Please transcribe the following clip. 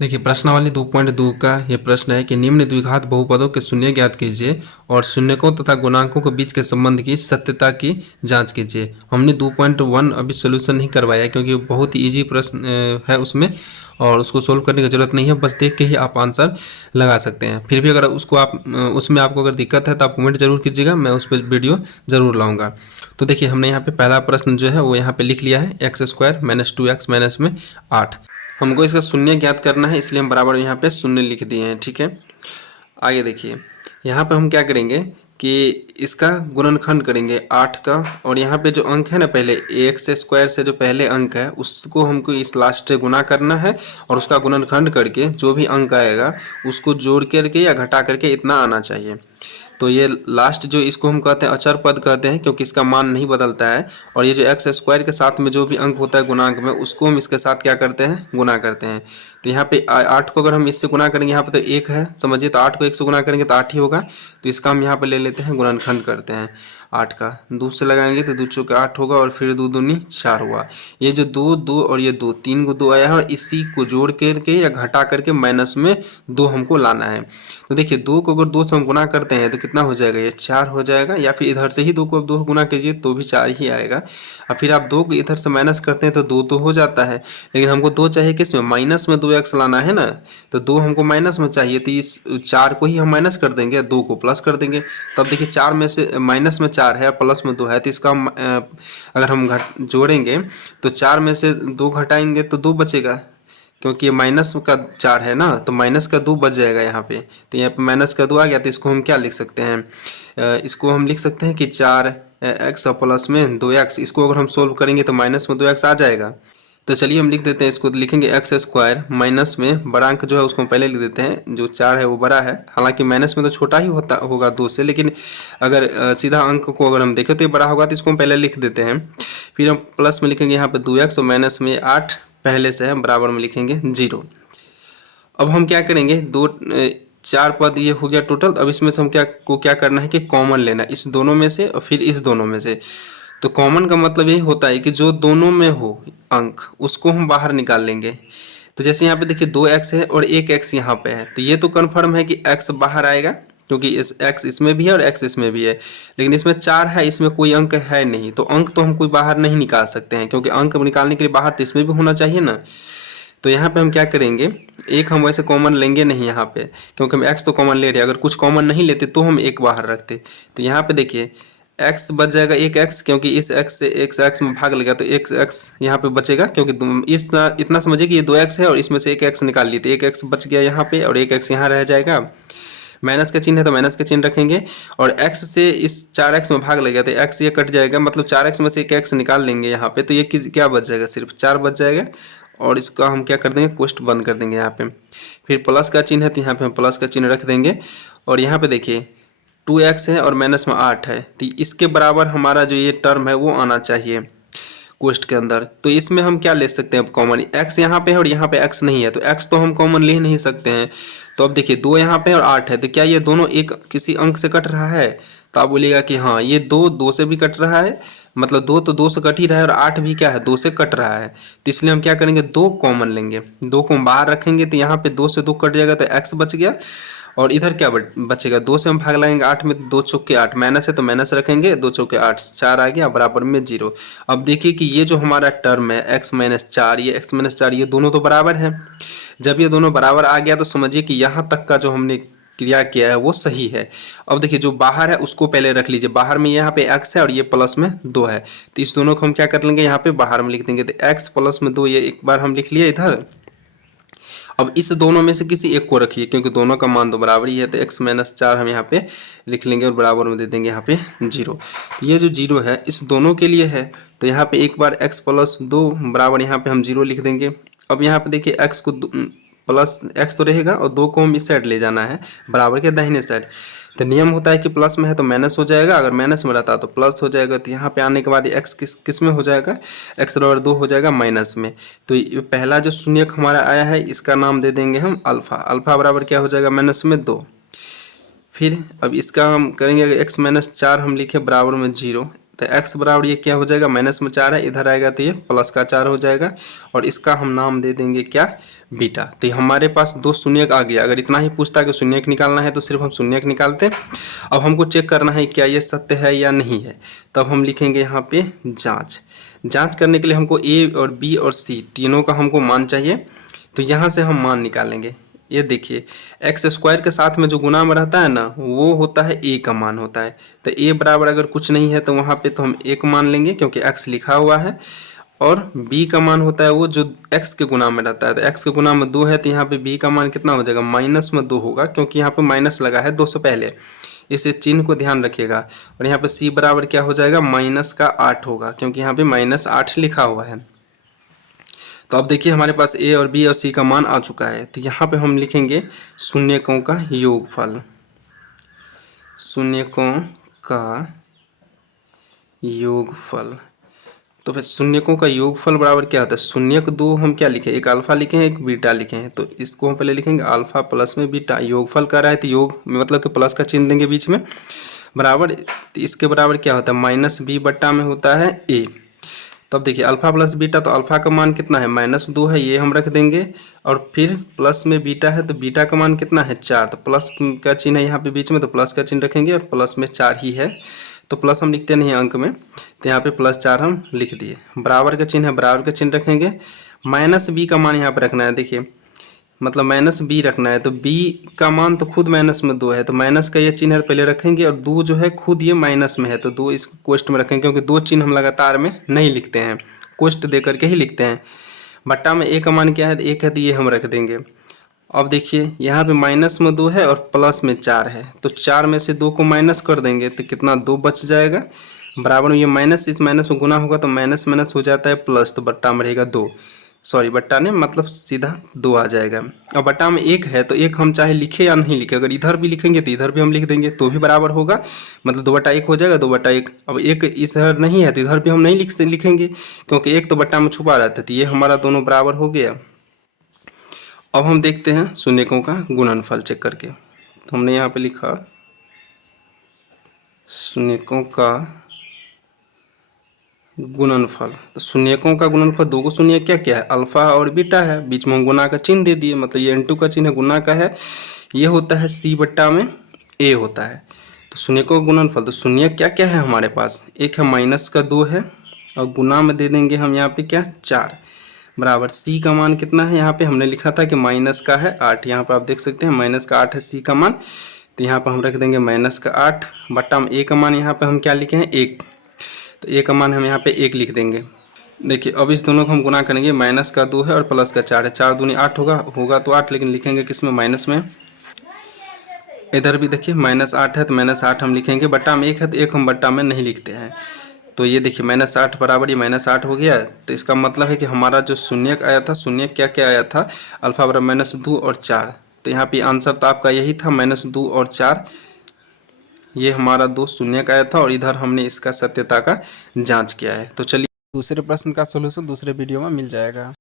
देखिए प्रश्नावली 2.2 का ये प्रश्न है कि निम्न द्विघात बहुपदों के शून्य ज्ञात कीजिए और शून्यकों तथा गुणांकों के बीच के संबंध की सत्यता की जांच कीजिए। हमने 2.1 अभी सोल्यूशन नहीं करवाया क्योंकि बहुत ही ईजी प्रश्न है उसमें और उसको सोल्व करने की ज़रूरत नहीं है, बस देख के ही आप आंसर लगा सकते हैं। फिर भी अगर उसको आप उसमें आपको अगर दिक्कत है तो आप कमेंट जरूर कीजिएगा, मैं उस पर वीडियो ज़रूर लाऊंगा। तो देखिए हमने यहाँ पे पहला प्रश्न जो है वो यहाँ पे लिख लिया है, x² - 2x में 8। हमको इसका शून्य ज्ञात करना है, इसलिए हम बराबर यहाँ पे शून्य लिख दिए हैं। ठीक है, आगे देखिए यहाँ पे हम क्या करेंगे कि इसका गुणनखंड करेंगे 8 का, और यहाँ पे जो अंक है ना, पहले x² से जो पहले अंक है उसको हमको इस लास्ट से गुना करना है और उसका गुणनखंड करके जो भी अंक आएगा उसको जोड़ करके या घटा करके इतना आना चाहिए। तो ये लास्ट जो इसको हम कहते हैं अचर पद कहते हैं क्योंकि इसका मान नहीं बदलता है, और ये जो x² के साथ में जो भी अंक होता है गुणांक में उसको हम इसके साथ क्या करते हैं, गुना करते हैं। तो यहाँ पे 8 को अगर हम इससे गुना करेंगे, यहाँ पे तो 1 है समझिए, तो 8 को 1 से गुना करेंगे तो 8 ही होगा। तो इसका हम यहाँ पे ले लेते हैं गुणनखंड करते हैं 8 का, 2 से लगाएंगे तो 2 चौके 8 होगा और फिर 2 दूनी 4 हुआ। ये जो 2 2 और ये 2 3 को 2 आया है और इसी को जोड़ करके या घटा करके माइनस में 2 हमको लाना है। तो देखिए 2 को अगर 2 से हम गुना करते हैं तो कितना हो जाएगा, ये 4 हो जाएगा, या फिर इधर से ही 2 को 2 गुना कीजिए तो भी 4 ही आएगा। और फिर आप 2 को इधर से माइनस करते हैं तो 2 तो हो जाता है, लेकिन हमको 2 चाहिए किस में, माइनस में 2x लाना है ना। तो 2 हमको माइनस में चाहिए, तो इस 4 को ही हम माइनस कर देंगे, 2 को प्लस कर देंगे। तब देखिए 4 में से माइनस में 4 है प्लस में 2 है, तो इसका हम अगर हम जोड़ेंगे तो 4 में से 2 घटाएंगे तो 2 बचेगा, क्योंकि ये माइनस का 4 है ना, तो माइनस का 2 बच जाएगा यहाँ पे। तो यहाँ पे माइनस का 2 आ गया, तो इसको हम क्या लिख सकते हैं, इसको हम लिख सकते हैं कि 4x प्लस में 2x। इसको अगर हम सोल्व करेंगे तो माइनस में 2x आ जाएगा। तो चलिए हम लिख देते हैं इसको, लिखेंगे x² माइनस में बड़ा अंक जो है उसको हम पहले लिख देते हैं, जो 4 है वो बड़ा है, हालांकि माइनस में तो छोटा ही होता होगा 2 से, लेकिन अगर सीधा अंक को अगर हम देखें तो ये बड़ा होगा, तो इसको हम पहले लिख देते हैं। फिर हम प्लस में लिखेंगे यहाँ पे 2x और माइनस में 8 पहले से है, बराबर में लिखेंगे 0। अब हम क्या करेंगे, 4 पद ये हो गया टोटल। अब इसमें से हम क्या करना है कि कॉमन लेना है इस दोनों में से और फिर इस दोनों में से। तो कॉमन का मतलब यही होता है कि जो दोनों में हो अंक उसको हम बाहर निकाल लेंगे। तो जैसे यहाँ पे देखिए 2x है और 1x यहाँ पे है, तो ये तो कन्फर्म है कि x बाहर आएगा क्योंकि इस x इसमें भी है और x इसमें भी है, लेकिन इसमें 4 है, इसमें कोई अंक है नहीं, तो अंक तो हम कोई बाहर नहीं निकाल सकते हैं, क्योंकि अंक निकालने के लिए बाहर तो इसमें भी होना चाहिए ना। तो यहाँ पे हम क्या करेंगे, एक हम वैसे कॉमन लेंगे नहीं यहाँ पे, क्योंकि हम x तो कॉमन ले रहे हैं, अगर कुछ कॉमन नहीं लेते तो हम एक बाहर रखते। तो यहाँ पे देखिए x बच जाएगा 1x, क्योंकि इस x से x में भाग लगा तो 1x यहाँ पे बचेगा, क्योंकि इतना समझिए कि ये 2x है और इसमें से 1x निकाल लिए, तो 1x बच गया यहाँ पे और 1x यहाँ रह जाएगा। माइनस का चिन्ह है तो माइनस का चिन्ह रखेंगे, और x से इस 4x में भाग लगेगा तो x ये कट जाएगा, मतलब 4x में से एक x निकाल लेंगे यहाँ पे, तो ये क्या बच जाएगा, सिर्फ 4 बच जाएगा। और इसका हम क्या कर देंगे, कोष्ट बंद कर देंगे यहाँ पे। फिर प्लस का चिन्ह है तो यहाँ पे हम प्लस का चिन्ह रख देंगे, और यहाँ पे देखिए 2x है और माइनस में 8 है, तो इसके बराबर हमारा जो ये टर्म है वो आना चाहिए कोष्ट के अंदर। तो इसमें हम क्या ले सकते हैं अब कॉमन, x यहाँ पे है और यहाँ पे x नहीं है, तो x तो हम कॉमन ले नहीं सकते हैं। तो अब देखिए 2 यहाँ पे और 8 है, तो क्या ये दोनों एक किसी अंक से कट रहा है, तो आप बोलिएगा कि हाँ ये 2 से भी कट रहा है, मतलब 2 तो 2 से कट ही रहा है और 8 भी क्या है 2 से कट रहा है। तो इसलिए हम क्या करेंगे, 2 कॉमन लेंगे, 2 को हम बाहर रखेंगे, तो यहाँ पे 2 से 2 कट जाएगा तो x बच गया, और इधर क्या बचेगा, 2 से हम भाग लगाएंगे 8 में, 2 चौके 8, माइनस है तो माइनस रखेंगे, 2 चौके 8, 4 आ गया बराबर में 0। अब देखिए कि ये जो हमारा टर्म है x-4, ये x-4 ये दोनों तो बराबर है। जब ये दोनों बराबर आ गया तो समझिए कि यहाँ तक का जो हमने क्रिया किया है वो सही है। अब देखिए जो बाहर है उसको पहले रख लीजिए, बाहर में यहाँ पे x है और ये प्लस में 2 है, तो इस दोनों को हम क्या कर लेंगे, यहाँ पे बाहर में लिख देंगे, तो x प्लस में 2 ये एक बार हम लिख लिए इधर। अब इस दोनों में से किसी एक को रखिए, क्योंकि दोनों का मान तो बराबर ही है, तो x-4 हम यहाँ पे लिख लेंगे और बराबर में दे देंगे यहाँ पे 0। तो ये जो 0 है इस दोनों के लिए है, तो यहाँ पे एक बार x प्लस 2 बराबर यहाँ पे हम 0 लिख देंगे। अब यहाँ पे देखिए x को प्लस x तो रहेगा और 2 को हम इस साइड ले जाना है बराबर के दाहिने साइड, तो नियम होता है कि प्लस में है तो माइनस हो जाएगा, अगर माइनस में रहता तो प्लस हो जाएगा। तो यहाँ पे आने के बाद x किस में हो जाएगा, x बराबर 2 हो जाएगा माइनस में। तो ये पहला जो शून्यक हमारा आया है इसका नाम दे देंगे हम अल्फा, अल्फा बराबर क्या हो जाएगा माइनस में 2। फिर अब इसका हम करेंगे, अगर x-4 हम लिखे बराबर में 0, तो x बराबर ये क्या हो जाएगा, माइनस में 4 है, इधर आएगा तो ये प्लस का 4 हो जाएगा और इसका हम नाम दे देंगे क्या, बीटा। तो हमारे पास दो शून्यक आ गया। अगर इतना ही पूछता कि शून्यक निकालना है तो सिर्फ हम शून्यक निकालते। अब हमको चेक करना है क्या ये सत्य है या नहीं है, तब हम लिखेंगे यहाँ पे जाँच। जाँच करने के लिए हमको a और b और c तीनों का हमको मान चाहिए। तो यहाँ से हम मान निकालेंगे। ये देखिए एक्स स्क्वायर के साथ में जो गुना में रहता है ना, वो होता है a का मान होता है। तो a बराबर अगर कुछ नहीं है तो वहाँ पे तो हम 1 मान लेंगे क्योंकि x लिखा हुआ है, और b का मान होता है वो जो x के गुना में रहता है। तो x के गुना में 2 है तो यहाँ पे b का मान कितना हो जाएगा, माइनस में 2 होगा, क्योंकि यहाँ पे माइनस लगा है 2 से पहले। इस चिन्ह को ध्यान रखिएगा। और यहाँ पे c बराबर क्या हो जाएगा, माइनस का 8 होगा, क्योंकि यहाँ पे -8 लिखा हुआ है। तो अब देखिए हमारे पास a और b और c का मान आ चुका है। तो यहाँ पे हम लिखेंगे शून्यकों का योगफल। शून्यकों का योगफल। तो फिर शून्यकों का योगफल बराबर क्या होता है, शून्यक दो हम क्या लिखे, एक अल्फा लिखे हैं एक बीटा लिखे हैं। तो इसको हम पहले लिखेंगे अल्फा प्लस में बीटा। योगफल कर रहा है तो योग में मतलब कि प्लस का चिन्ह देंगे बीच में, बराबर। तो इसके बराबर क्या होता है, माइनस बी बट्टा में होता है ए। तब देखिए अल्फा प्लस बीटा, तो अल्फा का मान कितना है, -2 है, ये हम रख देंगे। और फिर प्लस में बीटा है तो बीटा का मान कितना है, 4। तो प्लस का चिन्ह है यहाँ पे बीच में, तो प्लस का चिन्ह रखेंगे और प्लस में 4 ही है, तो प्लस हम लिखते नहीं अंक में, तो यहाँ पे +4 हम लिख दिए। बराबर का चिन्ह है, बराबर का चिन्ह रखेंगे। माइनस बी का मान यहाँ पे रखना है, देखिए मतलब माइनस बी रखना है। तो b का मान तो खुद -2 है, तो माइनस का ये चिन्ह है पहले रखेंगे, और 2 जो है खुद ये माइनस में है तो 2 इस कोष्ट में रखेंगे, क्योंकि 2 चिन्ह हम लगातार में नहीं लिखते हैं, कोष्ट दे करके ही लिखते हैं। बट्टा में a का मान क्या है, तो 1 है, तो ये हम रख देंगे। अब देखिए यहाँ पे -2 है और प्लस में 4 है, तो 4 में से 2 को माइनस कर देंगे तो कितना, 2 बच जाएगा। बराबर में ये माइनस इस माइनस में गुना होगा तो माइनस माइनस हो जाता है प्लस, तो बट्टा में रहेगा 2। सॉरी बट्टा ने मतलब सीधा 2 आ जाएगा। और बट्टा में 1 है तो 1 हम चाहे लिखे या नहीं लिखे, अगर इधर भी लिखेंगे तो इधर भी हम लिख देंगे तो भी बराबर होगा, मतलब 2/1 हो जाएगा, 2/1। अब 1 इधर नहीं है तो इधर भी हम नहीं लिखेंगे, क्योंकि 1 तो बट्टा में छुपा रहता है। तो ये हमारा दोनों बराबर हो गया। अब हम देखते हैं शून्यकों का गुणनफल चेक करके। तो हमने यहाँ पे लिखा शून्यकों का गुणनफल। तो शून्यकों का गुणनफल, दो को शून्य क्या क्या है, अल्फा और बीटा है, बीच में हम गुना का चिन्ह दे दिए, मतलब ये n2 का चिन्ह गुना का है, ये होता है c बट्टा में a होता है। तो शून्यकों का गुणनफल, तो शून्य क्या क्या है हमारे पास, एक है -2 है, और गुना में दे देंगे हम यहाँ पे क्या, 4, बराबर c का मान कितना है, यहाँ पे हमने लिखा था कि माइनस का है 8, यहाँ पर आप देख सकते हैं -8 है c का मान। तो यहाँ पर हम रख देंगे -8 बट्टा में a का मान यहाँ पे हम क्या लिखे हैं, 1। तो a का मान हम यहाँ पे 1 लिख देंगे। देखिए अब इस दोनों को हम गुना करेंगे, -2 है और प्लस का 4 है, 4 दूनी 8 होगा तो 8, लेकिन लिखेंगे किस में, माइनस में। इधर भी देखिए -8 है तो -8 हम लिखेंगे, बट्टा में 1 है तो 1 हम बट्टा में नहीं लिखते हैं। तो ये देखिए -8 बराबर ये -8 हो गया। तो इसका मतलब है कि हमारा जो शून्यक आया था, शून्यक क्या क्या आया था, अल्फा बराबर -2 और 4। तो यहाँ पे आंसर तो आपका यही था, -2 और 4, ये हमारा 2 शून्यक आया था, और इधर हमने इसका सत्यता का जांच किया है। तो चलिए दूसरे प्रश्न का सलूशन दूसरे वीडियो में मिल जाएगा।